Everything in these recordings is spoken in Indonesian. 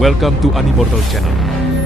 Welcome to Animortal Channel.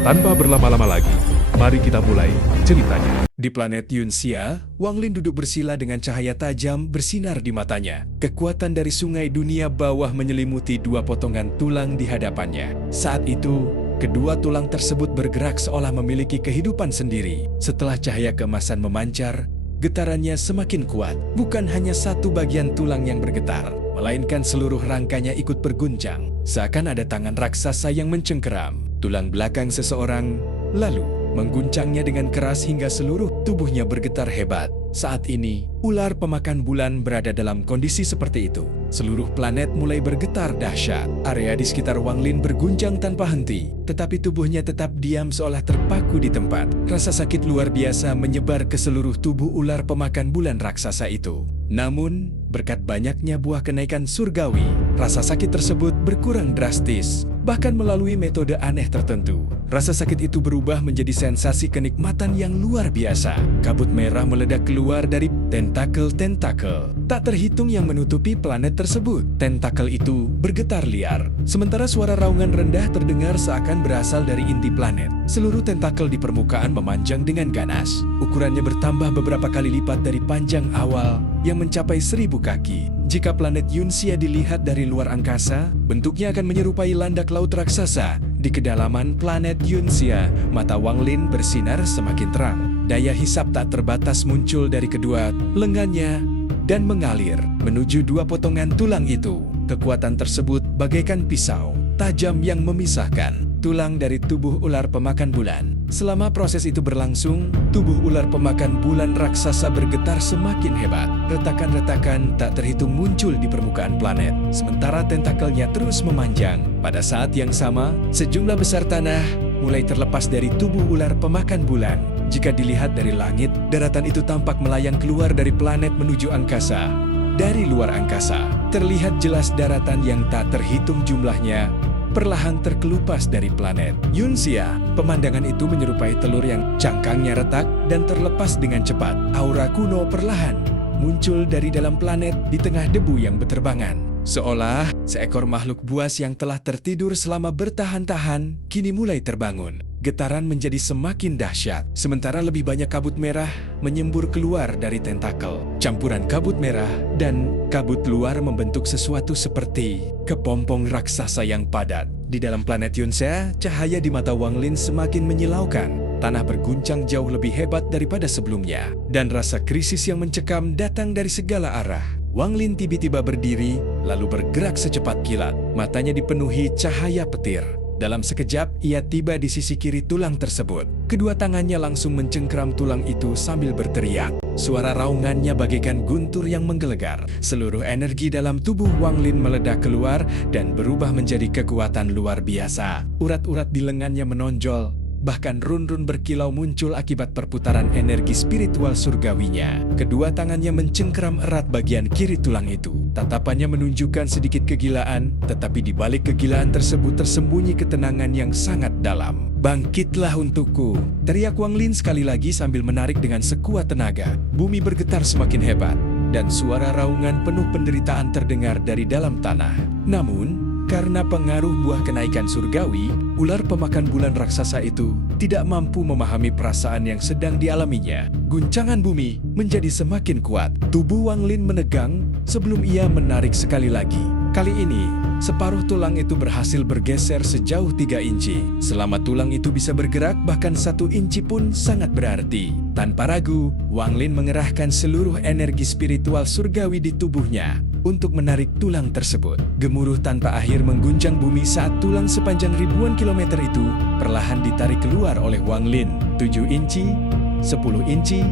Tanpa berlama-lama lagi, mari kita mulai ceritanya. Di planet Yunxia, Wang Lin duduk bersila dengan cahaya tajam bersinar di matanya. Kekuatan dari sungai dunia bawah menyelimuti dua potongan tulang di hadapannya. Saat itu, kedua tulang tersebut bergerak seolah memiliki kehidupan sendiri. Setelah cahaya keemasan memancar, getarannya semakin kuat. Bukan hanya satu bagian tulang yang bergetar, melainkan seluruh rangkanya ikut berguncang. Seakan ada tangan raksasa yang mencengkeram tulang belakang seseorang, lalu mengguncangnya dengan keras hingga seluruh tubuhnya bergetar hebat. Saat ini, ular pemakan bulan berada dalam kondisi seperti itu. Seluruh planet mulai bergetar dahsyat. Area di sekitar Wang Lin berguncang tanpa henti, tetapi tubuhnya tetap diam seolah terpaku di tempat. Rasa sakit luar biasa menyebar ke seluruh tubuh ular pemakan bulan raksasa itu. Namun, berkat banyaknya buah kenaikan surgawi, rasa sakit tersebut berkurang drastis. Bahkan melalui metode aneh tertentu, rasa sakit itu berubah menjadi sensasi kenikmatan yang luar biasa. Kabut merah meledak keluar dari tentakel-tentakel tak terhitung yang menutupi planet tersebut. Tentakel itu bergetar liar, sementara suara raungan rendah terdengar seakan berasal dari inti planet. Seluruh tentakel di permukaan memanjang dengan ganas. Ukurannya bertambah beberapa kali lipat dari panjang awal yang mencapai 1000 kaki. Jika planet Yunxia dilihat dari luar angkasa, bentuknya akan menyerupai landak laut raksasa. Di kedalaman planet Yunxia, mata Wang Lin bersinar semakin terang. Daya hisap tak terbatas muncul dari kedua lengannya dan mengalir menuju dua potongan tulang itu. Kekuatan tersebut bagaikan pisau tajam yang memisahkan tulang dari tubuh ular pemakan bulan. Selama proses itu berlangsung, tubuh ular pemakan bulan raksasa bergetar semakin hebat. Retakan-retakan tak terhitung muncul di permukaan planet, sementara tentakelnya terus memanjang. Pada saat yang sama, sejumlah besar tanah mulai terlepas dari tubuh ular pemakan bulan. Jika dilihat dari langit, daratan itu tampak melayang keluar dari planet menuju angkasa. Dari luar angkasa, terlihat jelas daratan yang tak terhitung jumlahnya perlahan terkelupas dari planet Yunxia. Pemandangan itu menyerupai telur yang cangkangnya retak dan terlepas dengan cepat. Aura kuno perlahan muncul dari dalam planet di tengah debu yang berterbangan. Seolah seekor makhluk buas yang telah tertidur selama bertahan-tahan kini mulai terbangun. Getaran menjadi semakin dahsyat, sementara lebih banyak kabut merah menyembur keluar dari tentakel. Campuran kabut merah dan kabut luar membentuk sesuatu seperti kepompong raksasa yang padat. Di dalam planet Yunxia, cahaya di mata Wang Lin semakin menyilaukan. Tanah berguncang jauh lebih hebat daripada sebelumnya, dan rasa krisis yang mencekam datang dari segala arah. Wang Lin tiba-tiba berdiri, lalu bergerak secepat kilat. Matanya dipenuhi cahaya petir. Dalam sekejap, ia tiba di sisi kiri tulang tersebut. Kedua tangannya langsung mencengkeram tulang itu sambil berteriak. Suara raungannya bagaikan guntur yang menggelegar. Seluruh energi dalam tubuh Wang Lin meledak keluar dan berubah menjadi kekuatan luar biasa. Urat-urat di lengannya menonjol. Bahkan run-run berkilau muncul akibat perputaran energi spiritual surgawinya. Kedua tangannya mencengkeram erat bagian kiri tulang itu. Tatapannya menunjukkan sedikit kegilaan, tetapi di balik kegilaan tersebut tersembunyi ketenangan yang sangat dalam. "Bangkitlah untukku!" teriak Wang Lin sekali lagi sambil menarik dengan sekuat tenaga. Bumi bergetar semakin hebat, dan suara raungan penuh penderitaan terdengar dari dalam tanah. Namun, karena pengaruh buah kenaikan surgawi, ular pemakan bulan raksasa itu tidak mampu memahami perasaan yang sedang dialaminya. Guncangan bumi menjadi semakin kuat. Tubuh Wang Lin menegang sebelum ia menarik sekali lagi. Kali ini, separuh tulang itu berhasil bergeser sejauh 3 inci. Selama tulang itu bisa bergerak, bahkan 1 inci pun sangat berarti. Tanpa ragu, Wang Lin mengerahkan seluruh energi spiritual surgawi di tubuhnya untuk menarik tulang tersebut. Gemuruh tanpa akhir mengguncang bumi saat tulang sepanjang ribuan kilometer itu perlahan ditarik keluar oleh Wang Lin. 7 inci, 10 inci,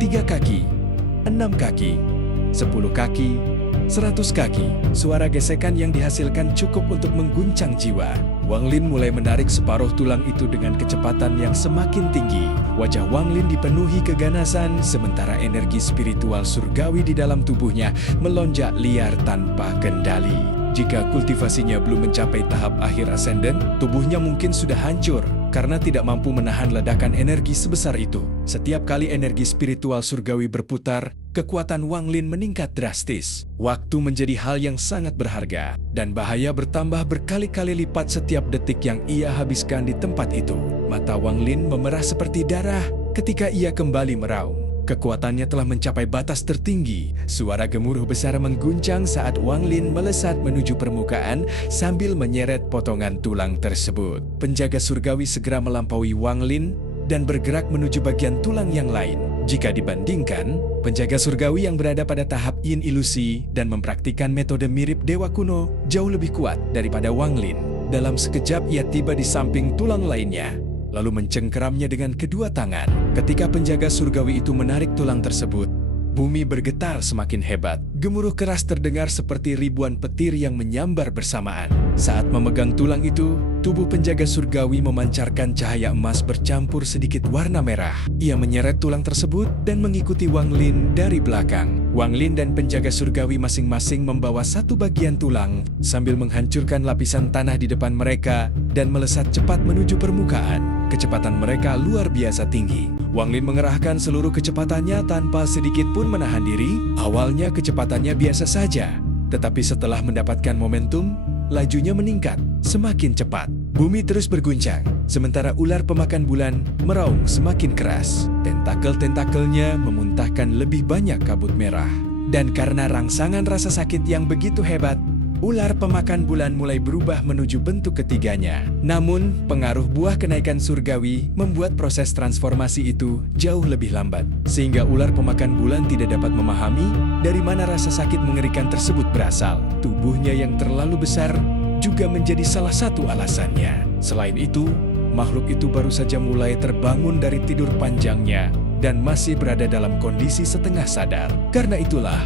3 kaki, 6 kaki, 10 kaki, 100 kaki. Suara gesekan yang dihasilkan cukup untuk mengguncang jiwa. Wang Lin mulai menarik separuh tulang itu dengan kecepatan yang semakin tinggi. Wajah Wang Lin dipenuhi keganasan, sementara energi spiritual surgawi di dalam tubuhnya melonjak liar tanpa kendali. Jika kultivasinya belum mencapai tahap akhir ascendant, tubuhnya mungkin sudah hancur karena tidak mampu menahan ledakan energi sebesar itu. Setiap kali energi spiritual surgawi berputar, kekuatan Wang Lin meningkat drastis. Waktu menjadi hal yang sangat berharga, dan bahaya bertambah berkali-kali lipat setiap detik yang ia habiskan di tempat itu. Mata Wang Lin memerah seperti darah ketika ia kembali meraung. Kekuatannya telah mencapai batas tertinggi. Suara gemuruh besar mengguncang saat Wang Lin melesat menuju permukaan sambil menyeret potongan tulang tersebut. Penjaga surgawi segera melampaui Wang Lin dan bergerak menuju bagian tulang yang lain. Jika dibandingkan, penjaga surgawi yang berada pada tahap yin ilusi dan mempraktikkan metode mirip dewa kuno jauh lebih kuat daripada Wang Lin. Dalam sekejap ia tiba di samping tulang lainnya, lalu mencengkeramnya dengan kedua tangan. Ketika penjaga surgawi itu menarik tulang tersebut, bumi bergetar semakin hebat. Gemuruh keras terdengar seperti ribuan petir yang menyambar bersamaan. Saat memegang tulang itu, tubuh penjaga surgawi memancarkan cahaya emas bercampur sedikit warna merah. Ia menyeret tulang tersebut dan mengikuti Wang Lin dari belakang. Wang Lin dan penjaga surgawi masing-masing membawa satu bagian tulang sambil menghancurkan lapisan tanah di depan mereka dan melesat cepat menuju permukaan. Kecepatan mereka luar biasa tinggi. Wang Lin mengerahkan seluruh kecepatannya tanpa sedikit pun menahan diri. Awalnya kecepatannya biasa saja, tetapi setelah mendapatkan momentum, lajunya meningkat semakin cepat. Bumi terus berguncang, sementara ular pemakan bulan meraung semakin keras. Tentakel-tentakelnya memuntahkan lebih banyak kabut merah. Dan karena rangsangan rasa sakit yang begitu hebat, ular pemakan bulan mulai berubah menuju bentuk ketiganya. Namun, pengaruh buah kenaikan surgawi membuat proses transformasi itu jauh lebih lambat, sehingga ular pemakan bulan tidak dapat memahami dari mana rasa sakit mengerikan tersebut berasal. Tubuhnya yang terlalu besar juga menjadi salah satu alasannya. Selain itu, makhluk itu baru saja mulai terbangun dari tidur panjangnya dan masih berada dalam kondisi setengah sadar. Karena itulah,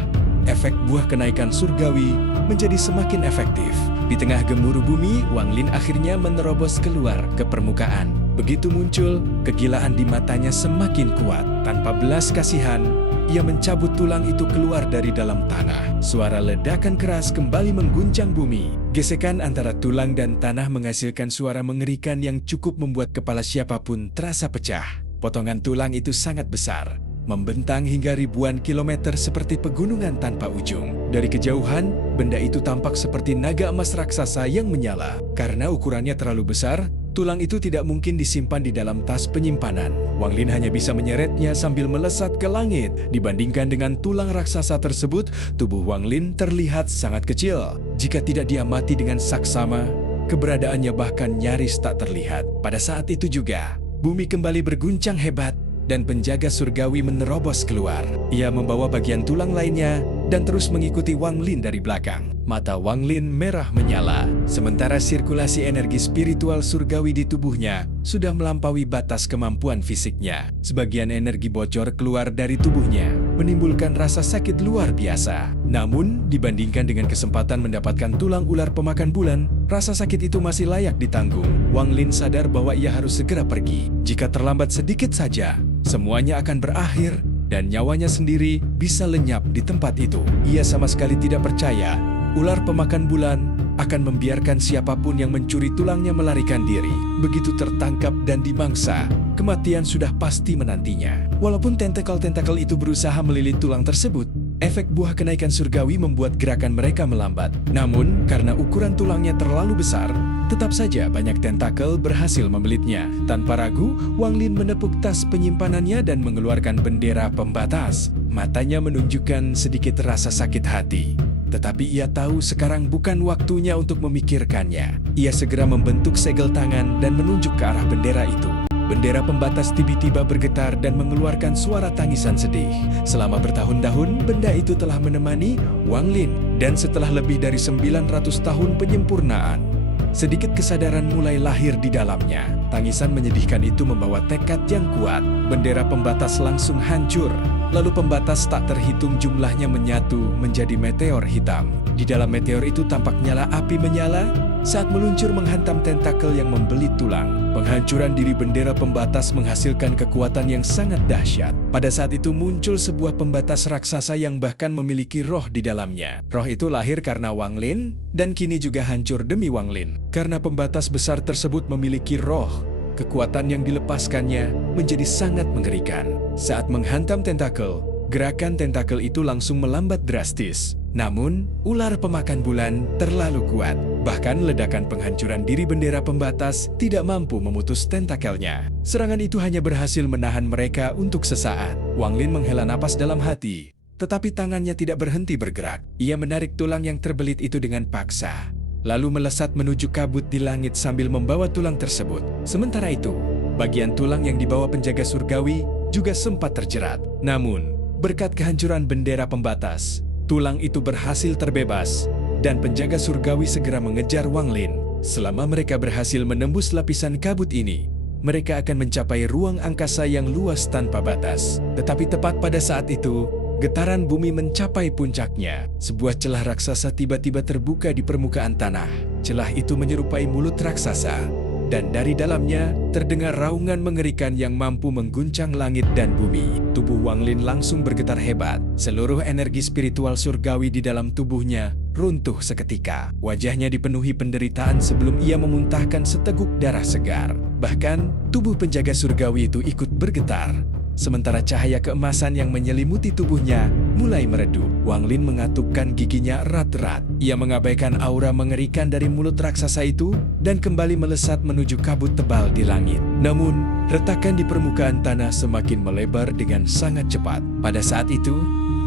efek buah kenaikan surgawi menjadi semakin efektif. Di tengah gemuruh bumi, Wang Lin akhirnya menerobos keluar ke permukaan. Begitu muncul, kegilaan di matanya semakin kuat. Tanpa belas kasihan, ia mencabut tulang itu keluar dari dalam tanah. Suara ledakan keras kembali mengguncang bumi. Gesekan antara tulang dan tanah menghasilkan suara mengerikan yang cukup membuat kepala siapapun terasa pecah. Potongan tulang itu sangat besar, membentang hingga ribuan kilometer seperti pegunungan tanpa ujung. Dari kejauhan, benda itu tampak seperti naga emas raksasa yang menyala. Karena ukurannya terlalu besar, tulang itu tidak mungkin disimpan di dalam tas penyimpanan. Wang Lin hanya bisa menyeretnya sambil melesat ke langit. Dibandingkan dengan tulang raksasa tersebut, tubuh Wang Lin terlihat sangat kecil. Jika tidak diamati dengan saksama, keberadaannya bahkan nyaris tak terlihat. Pada saat itu juga, bumi kembali berguncang hebat dan penjaga surgawi menerobos keluar. Ia membawa bagian tulang lainnya dan terus mengikuti Wang Lin dari belakang. Mata Wang Lin merah menyala, sementara sirkulasi energi spiritual surgawi di tubuhnya sudah melampaui batas kemampuan fisiknya. Sebagian energi bocor keluar dari tubuhnya, menimbulkan rasa sakit luar biasa. Namun, dibandingkan dengan kesempatan mendapatkan tulang ular pemakan bulan, rasa sakit itu masih layak ditanggung. Wang Lin sadar bahwa ia harus segera pergi. Jika terlambat sedikit saja, semuanya akan berakhir dan nyawanya sendiri bisa lenyap di tempat itu. Ia sama sekali tidak percaya ular pemakan bulan akan membiarkan siapapun yang mencuri tulangnya melarikan diri. Begitu tertangkap dan dimangsa, kematian sudah pasti menantinya. Walaupun tentakel-tentakel itu berusaha melilit tulang tersebut, efek buah kenaikan surgawi membuat gerakan mereka melambat. Namun, karena ukuran tulangnya terlalu besar, tetap saja banyak tentakel berhasil membelitnya. Tanpa ragu, Wang Lin menepuk tas penyimpanannya dan mengeluarkan bendera pembatas. Matanya menunjukkan sedikit rasa sakit hati. Tetapi ia tahu sekarang bukan waktunya untuk memikirkannya. Ia segera membentuk segel tangan dan menunjuk ke arah bendera itu. Bendera pembatas tiba-tiba bergetar dan mengeluarkan suara tangisan sedih. Selama bertahun-tahun, benda itu telah menemani Wang Lin. Dan setelah lebih dari 900 tahun penyempurnaan, sedikit kesadaran mulai lahir di dalamnya. Tangisan menyedihkan itu membawa tekad yang kuat. Bendera pembatas langsung hancur. Lalu pembatas tak terhitung jumlahnya menyatu menjadi meteor hitam. Di dalam meteor itu tampak nyala api menyala saat meluncur menghantam tentakel yang membelit tulang. Penghancuran diri bendera pembatas menghasilkan kekuatan yang sangat dahsyat. Pada saat itu muncul sebuah pembatas raksasa yang bahkan memiliki roh di dalamnya. Roh itu lahir karena Wang Lin dan kini juga hancur demi Wang Lin. Karena pembatas besar tersebut memiliki roh, kekuatan yang dilepaskannya menjadi sangat mengerikan. Saat menghantam tentakel, Gerakan tentakel itu langsung melambat drastis. Namun, ular pemakan bulan terlalu kuat. Bahkan ledakan penghancuran diri bendera pembatas tidak mampu memutus tentakelnya. Serangan itu hanya berhasil menahan mereka untuk sesaat. Wang Lin menghela napas dalam hati, tetapi tangannya tidak berhenti bergerak. Ia menarik tulang yang terbelit itu dengan paksa, lalu melesat menuju kabut di langit sambil membawa tulang tersebut. Sementara itu, bagian tulang yang dibawa penjaga surgawi juga sempat terjerat. Namun, berkat kehancuran bendera pembatas, tulang itu berhasil terbebas dan penjaga surgawi segera mengejar Wang Lin. Selama mereka berhasil menembus lapisan kabut ini, mereka akan mencapai ruang angkasa yang luas tanpa batas. Tetapi tepat pada saat itu, getaran bumi mencapai puncaknya. Sebuah celah raksasa tiba-tiba terbuka di permukaan tanah. Celah itu menyerupai mulut raksasa, dan dari dalamnya terdengar raungan mengerikan yang mampu mengguncang langit dan bumi. Tubuh Wang Lin langsung bergetar hebat. Seluruh energi spiritual surgawi di dalam tubuhnya runtuh seketika. Wajahnya dipenuhi penderitaan sebelum ia memuntahkan seteguk darah segar. Bahkan, tubuh penjaga surgawi itu ikut bergetar. Sementara cahaya keemasan yang menyelimuti tubuhnya mulai meredup. Wang Lin mengatupkan giginya erat-erat. Ia mengabaikan aura mengerikan dari mulut raksasa itu dan kembali melesat menuju kabut tebal di langit. Namun, retakan di permukaan tanah semakin melebar dengan sangat cepat. Pada saat itu,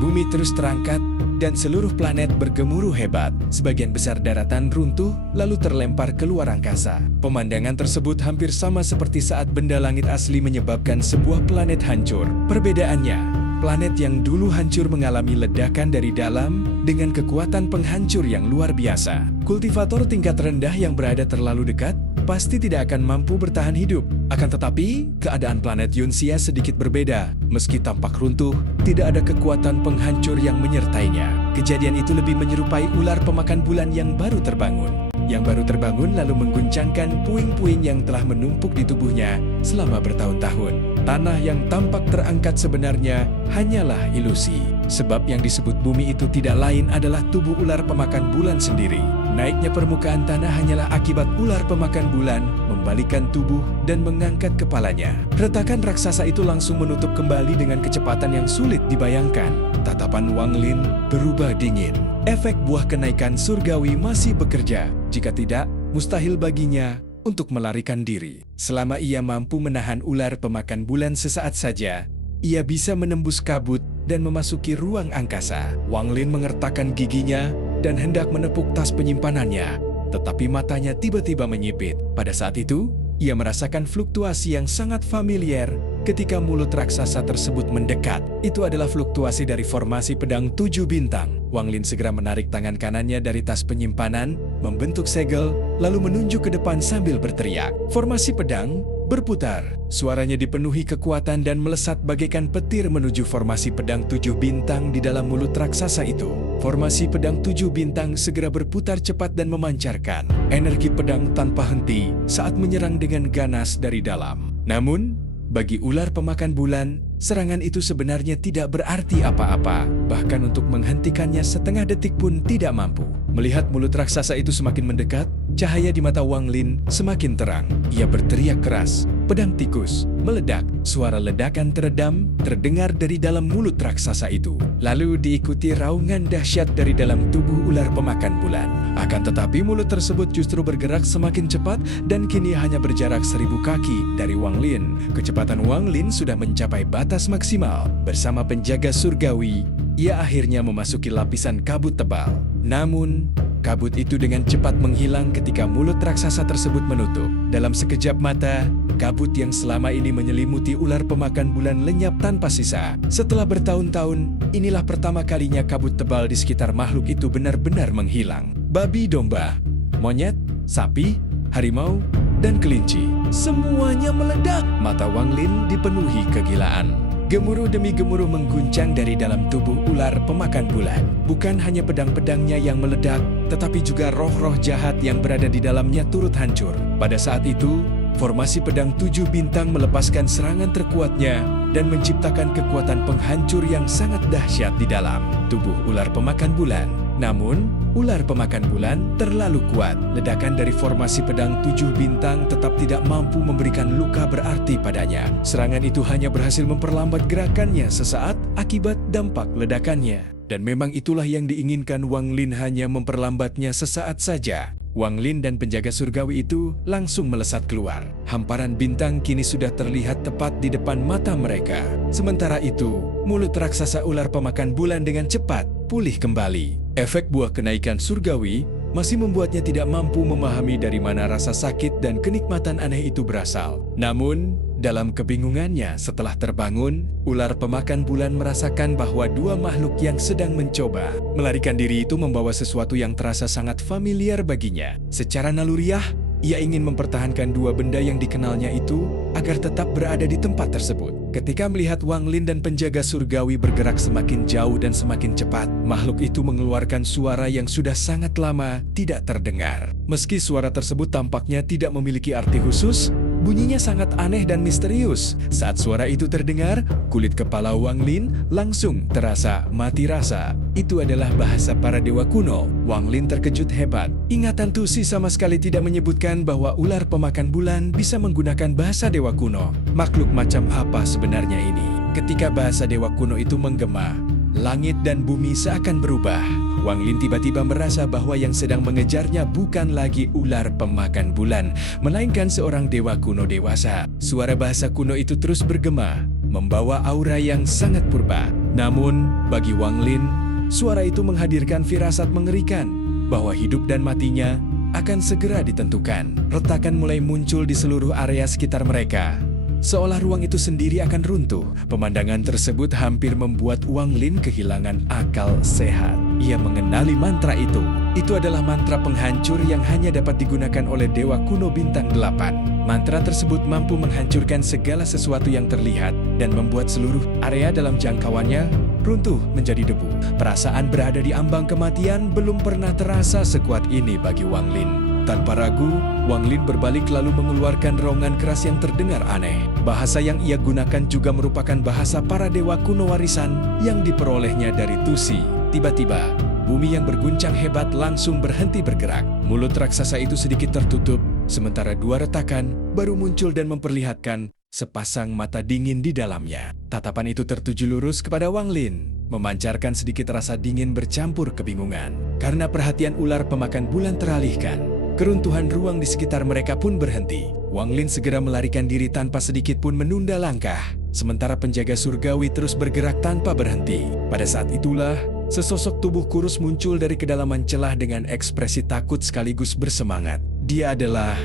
bumi terus terangkat dan seluruh planet bergemuruh hebat. Sebagian besar daratan runtuh lalu terlempar keluar angkasa. Pemandangan tersebut hampir sama seperti saat benda langit asli menyebabkan sebuah planet hancur. Perbedaannya, planet yang dulu hancur mengalami ledakan dari dalam dengan kekuatan penghancur yang luar biasa. Kultivator tingkat rendah yang berada terlalu dekat pasti tidak akan mampu bertahan hidup. Akan tetapi, keadaan planet Yunxia sedikit berbeda. Meski tampak runtuh, tidak ada kekuatan penghancur yang menyertainya. Kejadian itu lebih menyerupai ular pemakan bulan yang baru terbangun. Yang baru terbangun lalu mengguncangkan puing-puing yang telah menumpuk di tubuhnya selama bertahun-tahun. Tanah yang tampak terangkat sebenarnya hanyalah ilusi. Sebab yang disebut bumi itu tidak lain adalah tubuh ular pemakan bulan sendiri. Naiknya permukaan tanah hanyalah akibat ular pemakan bulan membalikkan tubuh dan mengangkat kepalanya. Retakan raksasa itu langsung menutup kembali dengan kecepatan yang sulit dibayangkan. Tatapan Wang Lin berubah dingin. Efek buah kenaikan surgawi masih bekerja. Jika tidak, mustahil baginya untuk melarikan diri. Selama ia mampu menahan ular pemakan bulan sesaat saja, ia bisa menembus kabut dan memasuki ruang angkasa. Wang Lin mengertakkan giginya dan hendak menepuk tas penyimpanannya, tetapi matanya tiba-tiba menyipit. Pada saat itu, ia merasakan fluktuasi yang sangat familiar ketika mulut raksasa tersebut mendekat. Itu adalah fluktuasi dari formasi pedang 7 bintang. Wang Lin segera menarik tangan kanannya dari tas penyimpanan, membentuk segel, lalu menunjuk ke depan sambil berteriak. Formasi pedang berputar. Suaranya dipenuhi kekuatan dan melesat bagaikan petir menuju formasi pedang 7 bintang di dalam mulut raksasa itu. Formasi pedang 7 bintang segera berputar cepat dan memancarkan energi pedang tanpa henti saat menyerang dengan ganas dari dalam. Namun, bagi ular pemakan bulan, serangan itu sebenarnya tidak berarti apa-apa. Bahkan untuk menghentikannya setengah detik pun tidak mampu. Melihat mulut raksasa itu semakin mendekat, cahaya di mata Wang Lin semakin terang. Ia berteriak keras, pedang tikus meledak. Suara ledakan teredam terdengar dari dalam mulut raksasa itu. Lalu diikuti raungan dahsyat dari dalam tubuh ular pemakan bulan. Akan tetapi mulut tersebut justru bergerak semakin cepat dan kini hanya berjarak 1000 kaki dari Wang Lin. Kecepatan Wang Lin sudah mencapai batas maksimal. Bersama penjaga surgawi, ia akhirnya memasuki lapisan kabut tebal. Namun, kabut itu dengan cepat menghilang ketika mulut raksasa tersebut menutup. Dalam sekejap mata, kabut yang selama ini menyelimuti ular pemakan bulan lenyap tanpa sisa. Setelah bertahun-tahun, inilah pertama kalinya kabut tebal di sekitar makhluk itu benar-benar menghilang. Babi domba, monyet, sapi, harimau, dan kelinci. Semuanya meledak. Mata Wang Lin dipenuhi kegilaan. Gemuruh demi gemuruh mengguncang dari dalam tubuh ular pemakan bulan. Bukan hanya pedang-pedangnya yang meledak, tetapi juga roh-roh jahat yang berada di dalamnya turut hancur. Pada saat itu, formasi pedang 7 bintang melepaskan serangan terkuatnya dan menciptakan kekuatan penghancur yang sangat dahsyat di dalam tubuh ular pemakan bulan. Namun, ular pemakan bulan terlalu kuat. Ledakan dari formasi pedang 7 bintang tetap tidak mampu memberikan luka berarti padanya. Serangan itu hanya berhasil memperlambat gerakannya sesaat akibat dampak ledakannya. Dan memang itulah yang diinginkan Wang Lin, hanya memperlambatnya sesaat saja. Wang Lin dan penjaga surgawi itu langsung melesat keluar. Hamparan bintang kini sudah terlihat tepat di depan mata mereka. Sementara itu, mulut raksasa ular pemakan bulan dengan cepat pulih kembali. Efek buah kenaikan surgawi masih membuatnya tidak mampu memahami dari mana rasa sakit dan kenikmatan aneh itu berasal. Namun, dalam kebingungannya setelah terbangun, ular pemakan bulan merasakan bahwa dua makhluk yang sedang mencoba melarikan diri itu membawa sesuatu yang terasa sangat familiar baginya. Secara naluriah, ia ingin mempertahankan dua benda yang dikenalnya itu agar tetap berada di tempat tersebut. Ketika melihat Wang Lin dan penjaga surgawi bergerak semakin jauh dan semakin cepat, makhluk itu mengeluarkan suara yang sudah sangat lama tidak terdengar. Meski suara tersebut tampaknya tidak memiliki arti khusus, bunyinya sangat aneh dan misterius. Saat suara itu terdengar, kulit kepala Wang Lin langsung terasa mati rasa. Itu adalah bahasa para dewa kuno. Wang Lin terkejut hebat. Ingatan Tusi sama sekali tidak menyebutkan bahwa ular pemakan bulan bisa menggunakan bahasa dewa kuno. Makhluk macam apa sebenarnya ini? Ketika bahasa dewa kuno itu menggema, langit dan bumi seakan berubah. Wang Lin tiba-tiba merasa bahwa yang sedang mengejarnya bukan lagi ular pemakan bulan, melainkan seorang dewa kuno dewasa. Suara bahasa kuno itu terus bergema, membawa aura yang sangat purba. Namun, bagi Wang Lin, suara itu menghadirkan firasat mengerikan bahwa hidup dan matinya akan segera ditentukan. Retakan mulai muncul di seluruh area sekitar mereka, seolah ruang itu sendiri akan runtuh. Pemandangan tersebut hampir membuat Wang Lin kehilangan akal sehat. Ia mengenali mantra itu. Itu adalah mantra penghancur yang hanya dapat digunakan oleh dewa kuno bintang 8. Mantra tersebut mampu menghancurkan segala sesuatu yang terlihat dan membuat seluruh area dalam jangkauannya runtuh menjadi debu. Perasaan berada di ambang kematian belum pernah terasa sekuat ini bagi Wang Lin. Tanpa ragu, Wang Lin berbalik lalu mengeluarkan raungan keras yang terdengar aneh. Bahasa yang ia gunakan juga merupakan bahasa para dewa kuno warisan yang diperolehnya dari Tusi. Tiba-tiba, bumi yang berguncang hebat langsung berhenti bergerak. Mulut raksasa itu sedikit tertutup, sementara dua retakan baru muncul dan memperlihatkan sepasang mata dingin di dalamnya. Tatapan itu tertuju lurus kepada Wang Lin, memancarkan sedikit rasa dingin bercampur kebingungan. Karena perhatian ular pemakan bulan teralihkan, keruntuhan ruang di sekitar mereka pun berhenti. Wang Lin segera melarikan diri tanpa sedikit pun menunda langkah, sementara penjaga surgawi terus bergerak tanpa berhenti. Pada saat itulah, sesosok tubuh kurus muncul dari kedalaman celah dengan ekspresi takut sekaligus bersemangat. Dia adalah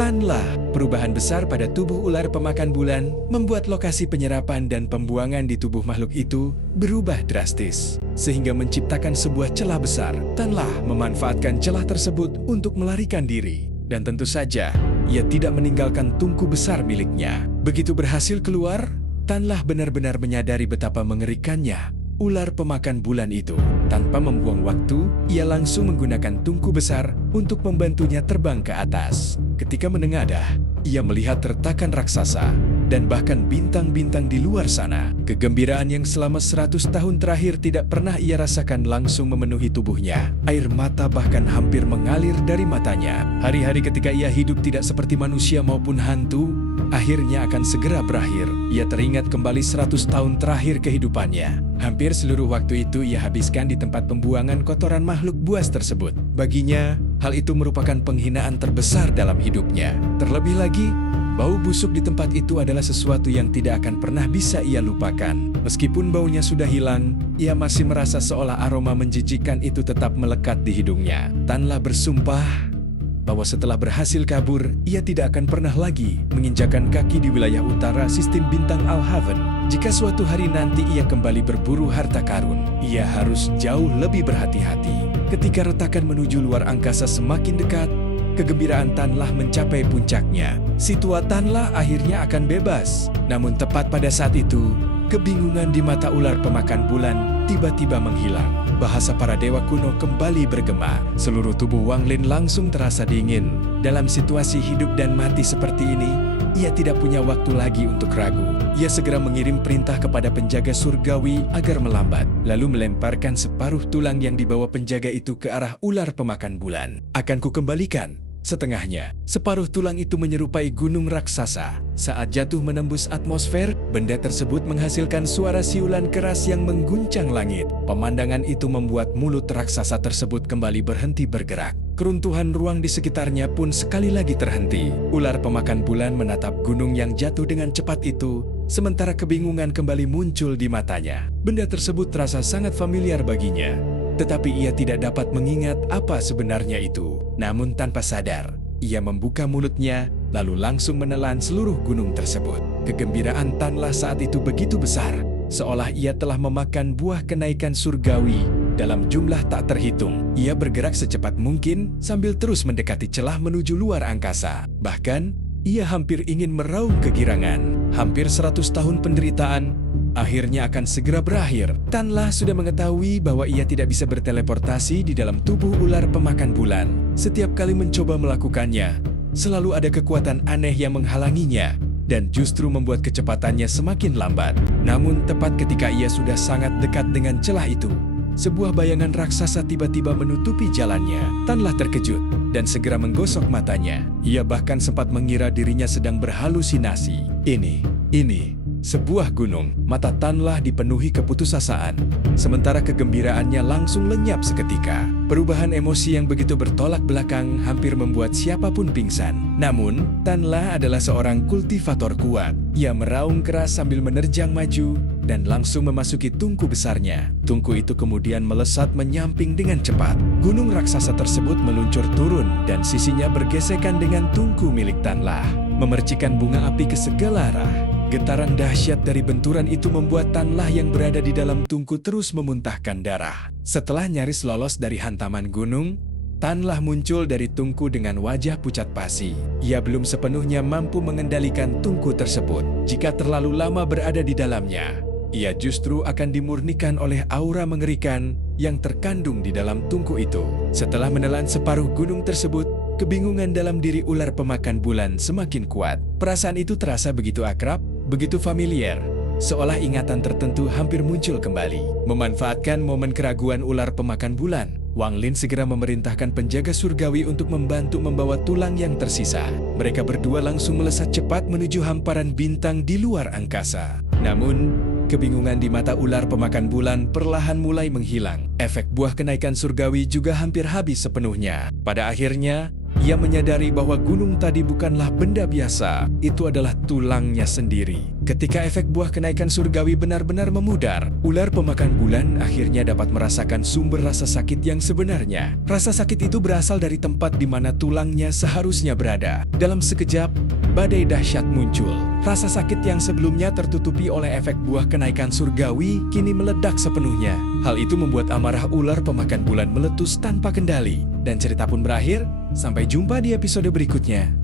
Tanlah. Perubahan besar pada tubuh ular pemakan bulan membuat lokasi penyerapan dan pembuangan di tubuh makhluk itu berubah drastis, sehingga menciptakan sebuah celah besar. Tanlah memanfaatkan celah tersebut untuk melarikan diri. Dan tentu saja, ia tidak meninggalkan tungku besar miliknya. Begitu berhasil keluar, Tanlah benar-benar menyadari betapa mengerikannya ular pemakan bulan itu. Tanpa membuang waktu, ia langsung menggunakan tungku besar untuk membantunya terbang ke atas. Ketika menengadah, ia melihat retakan raksasa dan bahkan bintang-bintang di luar sana. Kegembiraan yang selama 100 tahun terakhir tidak pernah ia rasakan langsung memenuhi tubuhnya. Air mata bahkan hampir mengalir dari matanya. Hari-hari ketika ia hidup tidak seperti manusia maupun hantu, akhirnya akan segera berakhir. Ia teringat kembali 100 tahun terakhir kehidupannya. Hampir seluruh waktu itu ia habiskan di tempat pembuangan kotoran makhluk buas tersebut. Baginya, hal itu merupakan penghinaan terbesar dalam hidupnya. Terlebih lagi, bau busuk di tempat itu adalah sesuatu yang tidak akan pernah bisa ia lupakan. Meskipun baunya sudah hilang, ia masih merasa seolah aroma menjijikkan itu tetap melekat di hidungnya. Tanlah bersumpah bahwa setelah berhasil kabur, ia tidak akan pernah lagi menginjakan kaki di wilayah utara sistem bintang Al-Haven. Jika suatu hari nanti ia kembali berburu harta karun, ia harus jauh lebih berhati-hati. Ketika retakan menuju luar angkasa semakin dekat, kegembiraan Tanlah mencapai puncaknya. Si tua Tanlah akhirnya akan bebas. Namun tepat pada saat itu, kebingungan di mata ular pemakan bulan tiba-tiba menghilang. Bahasa para dewa kuno kembali bergema. Seluruh tubuh Wang Lin langsung terasa dingin. Dalam situasi hidup dan mati seperti ini, ia tidak punya waktu lagi untuk ragu. ia segera mengirim perintah kepada penjaga surgawi agar melambat, lalu melemparkan separuh tulang yang dibawa penjaga itu ke arah ular pemakan bulan. Akan kukembalikan setengahnya. Separuh tulang itu menyerupai gunung raksasa. Saat jatuh menembus atmosfer, benda tersebut menghasilkan suara siulan keras yang mengguncang langit. Pemandangan itu membuat mulut raksasa tersebut kembali berhenti bergerak. Keruntuhan ruang di sekitarnya pun sekali lagi terhenti. Ular pemakan bulan menatap gunung yang jatuh dengan cepat itu, sementara kebingungan kembali muncul di matanya. Benda tersebut terasa sangat familiar baginya, tetapi ia tidak dapat mengingat apa sebenarnya itu. Namun tanpa sadar, ia membuka mulutnya, lalu langsung menelan seluruh gunung tersebut. Kegembiraan Tanlah saat itu begitu besar, seolah ia telah memakan buah kenaikan surgawi dalam jumlah tak terhitung. Ia bergerak secepat mungkin sambil terus mendekati celah menuju luar angkasa. Bahkan, ia hampir ingin meraung kegirangan. Hampir 100 tahun penderitaan akhirnya akan segera berakhir. Tanlah sudah mengetahui bahwa ia tidak bisa berteleportasi di dalam tubuh ular pemakan bulan. Setiap kali mencoba melakukannya, selalu ada kekuatan aneh yang menghalanginya dan justru membuat kecepatannya semakin lambat. Namun tepat ketika ia sudah sangat dekat dengan celah itu, sebuah bayangan raksasa tiba-tiba menutupi jalannya. Tanlah terkejut dan segera menggosok matanya. Ia bahkan sempat mengira dirinya sedang berhalusinasi. Ini sebuah gunung. Mata Tanlah dipenuhi keputusasaan, sementara kegembiraannya langsung lenyap seketika. Perubahan emosi yang begitu bertolak belakang hampir membuat siapapun pingsan. Namun, Tanlah adalah seorang kultivator kuat. Ia meraung keras sambil menerjang maju dan langsung memasuki tungku besarnya. Tungku itu kemudian melesat menyamping dengan cepat. Gunung raksasa tersebut meluncur turun dan sisinya bergesekan dengan tungku milik Tanlah, memercikan bunga api ke segala arah. Getaran dahsyat dari benturan itu membuat Tanlah yang berada di dalam tungku terus memuntahkan darah. Setelah nyaris lolos dari hantaman gunung, Tanlah muncul dari tungku dengan wajah pucat pasi. Ia belum sepenuhnya mampu mengendalikan tungku tersebut. Jika terlalu lama berada di dalamnya, ia justru akan dimurnikan oleh aura mengerikan yang terkandung di dalam tungku itu. Setelah menelan separuh gunung tersebut, kebingungan dalam diri ular pemakan bulan semakin kuat. Perasaan itu terasa begitu akrab, begitu familiar, seolah ingatan tertentu hampir muncul kembali. Memanfaatkan momen keraguan ular pemakan bulan, Wang Lin segera memerintahkan penjaga surgawi untuk membantu membawa tulang yang tersisa. Mereka berdua langsung melesat cepat menuju hamparan bintang di luar angkasa. Namun, kebingungan di mata ular pemakan bulan perlahan mulai menghilang. Efek buah kenaikan surgawi juga hampir habis sepenuhnya. Pada akhirnya, ia menyadari bahwa gunung tadi bukanlah benda biasa, itu adalah tulangnya sendiri. Ketika efek buah kenaikan surgawi benar-benar memudar, ular pemakan bulan akhirnya dapat merasakan sumber rasa sakit yang sebenarnya. Rasa sakit itu berasal dari tempat di mana tulangnya seharusnya berada. Dalam sekejap, badai dahsyat muncul. Rasa sakit yang sebelumnya tertutupi oleh efek buah kenaikan surgawi kini meledak sepenuhnya. Hal itu membuat amarah ular pemakan bulan meletus tanpa kendali. Dan cerita pun berakhir. Sampai jumpa di episode berikutnya.